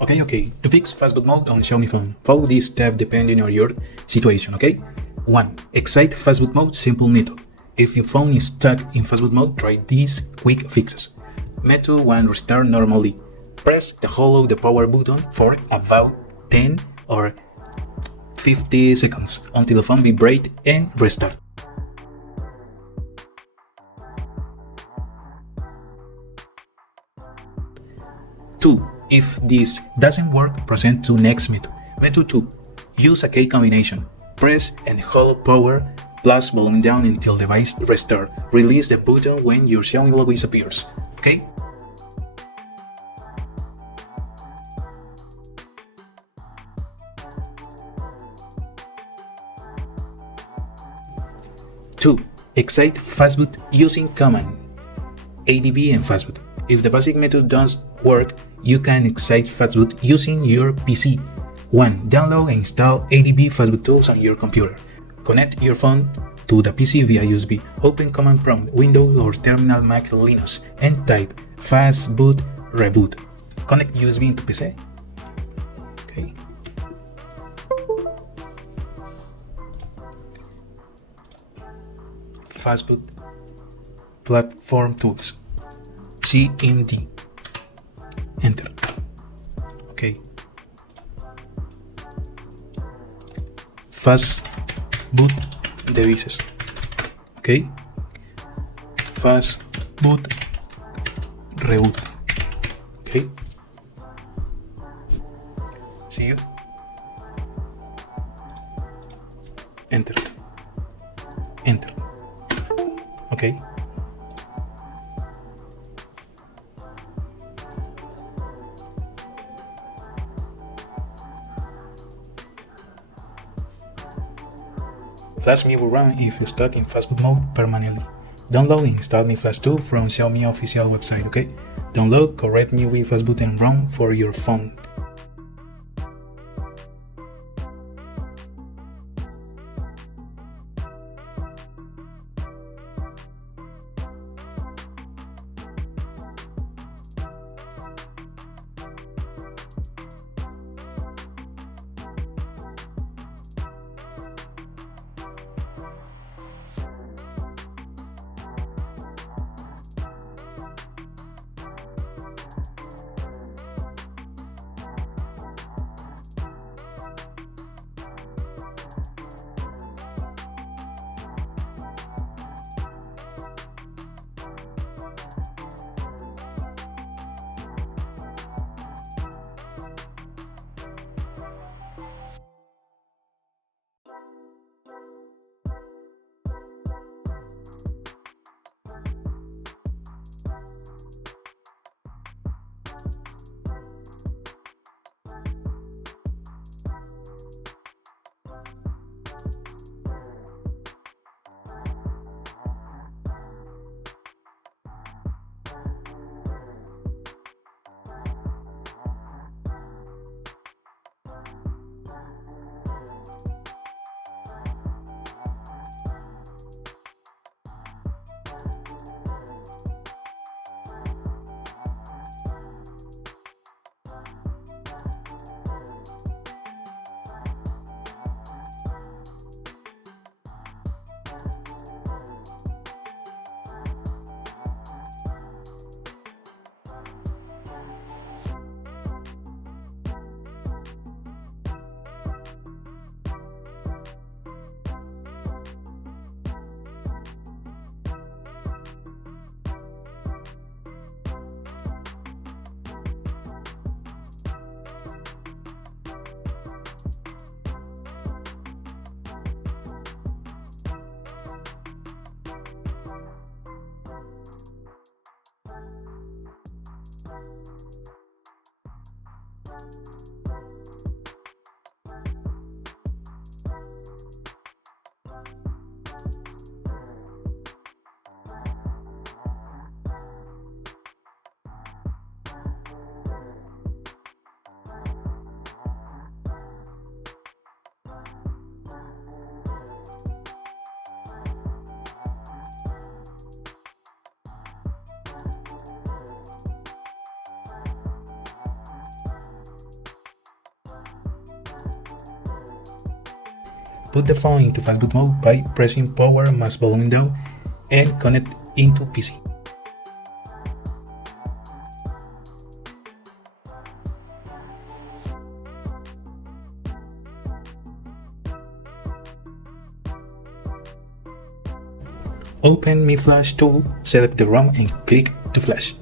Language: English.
Okay. To fix fastboot mode on Xiaomi phone, follow this step depending on your situation, okay? 1. Excite fastboot mode simple method. If your phone is stuck in fastboot mode, try these quick fixes. Method 1. Restart normally. Press the hold the power button for about 10 or 50 seconds until the phone vibrates and restart. 2. If this doesn't work, proceed to next method. Method 2. Use a key combination. Press and hold power plus volume down until device restart. Release the button when your Xiaomi logo disappears. Okay? Two. Excite Fastboot using command ADB and Fastboot. If the basic method doesn't work, you can excite Fastboot using your PC. 1. Download and install ADB Fastboot tools on your computer. Connect your phone to the PC via USB. Open Command Prompt, Windows or Terminal Mac Linux, and type Fastboot Reboot. Connect USB into PC. Okay. Fastboot Platform Tools. CMD. Enter. Okay. Fastboot devices. Okay. Fastboot reboot. Okay. See you. Enter. Enter. Okay. Flash MIUI ROM if you're stuck in fastboot mode permanently. Download and install Mi Flash 2 from Xiaomi official website, okay? Download correct MIUI Fastboot and ROM for your phone. put the phone into Fastboot mode by pressing power mass volume down and connect into PC. Open Mi Flash tool, select the ROM and click to flash.